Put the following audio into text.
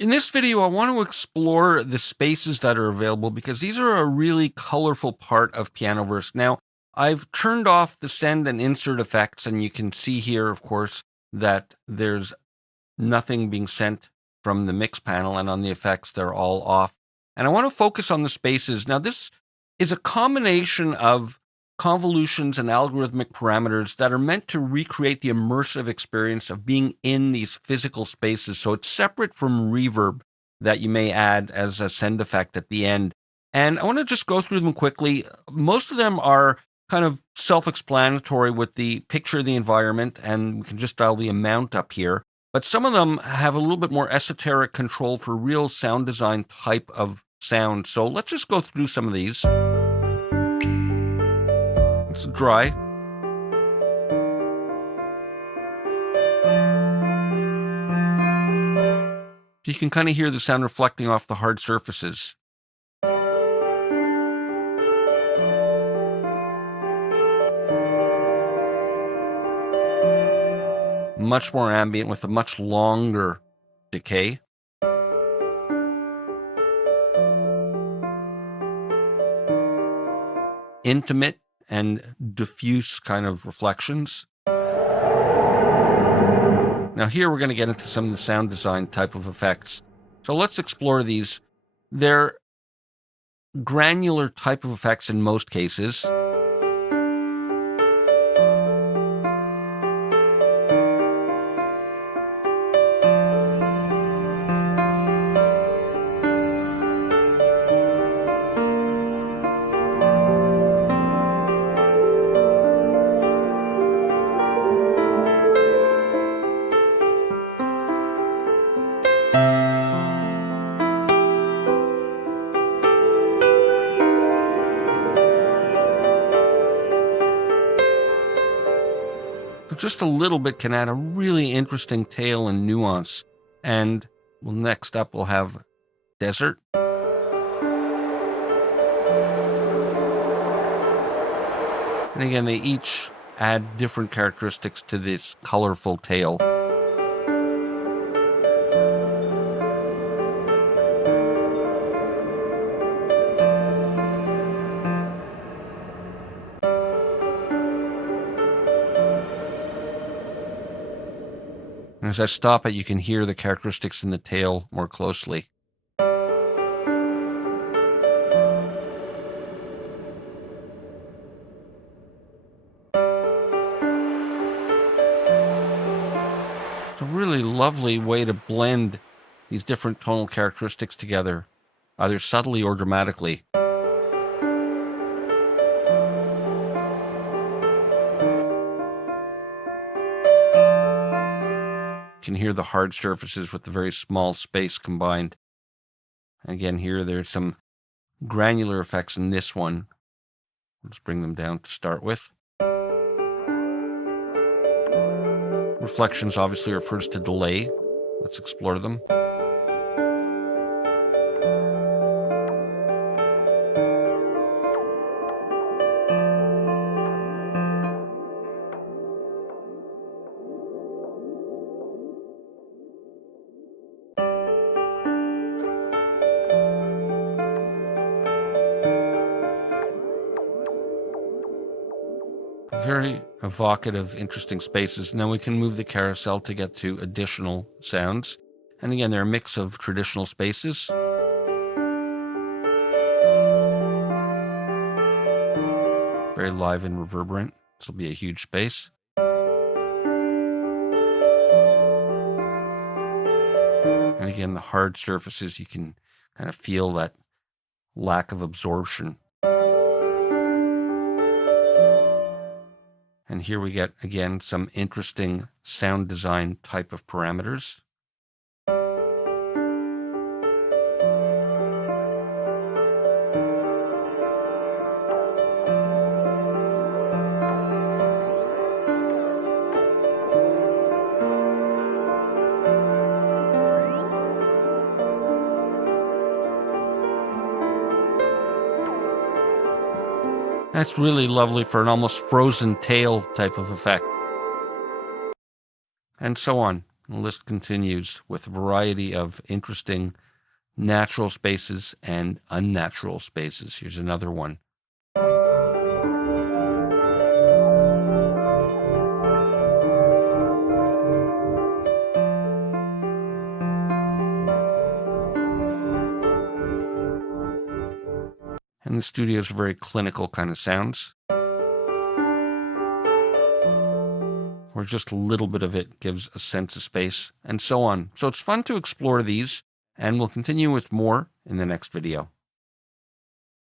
In this video, I want to explore the spaces that are available because these are a really colorful part of Pianoverse. Now, I've turned off the send and insert effects, and you can see here, of course, that there's nothing being sent from the mix panel, and on the effects, they're all off. And I want to focus on the spaces. Now, this is a combination of convolutions and algorithmic parameters that are meant to recreate the immersive experience of being in these physical spaces. So it's separate from reverb that you may add as a send effect at the end. And I want to just go through them quickly. Most of them are kind of self-explanatory with the picture of the environment, and we can just dial the amount up here. But some of them have a little bit more esoteric control for real sound design type of sound. So let's just go through some of these. It's dry. You can kind of hear the sound reflecting off the hard surfaces. Much more ambient with a much longer decay. Intimate and diffuse kind of reflections. Now here we're going to get into some of the sound design type of effects. So let's explore these. They're granular type of effects in most cases. Just a little bit can add a really interesting tail and nuance. And well, next up we'll have desert. And again, they each add different characteristics to this colorful tail. As I stop it, you can hear the characteristics in the tail more closely. It's a really lovely way to blend these different tonal characteristics together, either subtly or dramatically. You can hear the hard surfaces with the very small space combined. Again, here there's some granular effects in this one. Let's bring them down to start with. Reflections obviously refers to delay. Let's explore them. Very evocative, interesting spaces. Now we can move the carousel to get to additional sounds. And again, they're a mix of traditional spaces. Very live and reverberant. This will be a huge space. And again, the hard surfaces, you can kind of feel that lack of absorption. And here we get, again, some interesting sound design type of parameters. That's really lovely for an almost frozen tail type of effect. And so on. The list continues with a variety of interesting natural spaces and unnatural spaces. Here's another one. And the studio's very clinical kind of sounds, where just a little bit of it gives a sense of space, and so on. So it's fun to explore these, and we'll continue with more in the next video.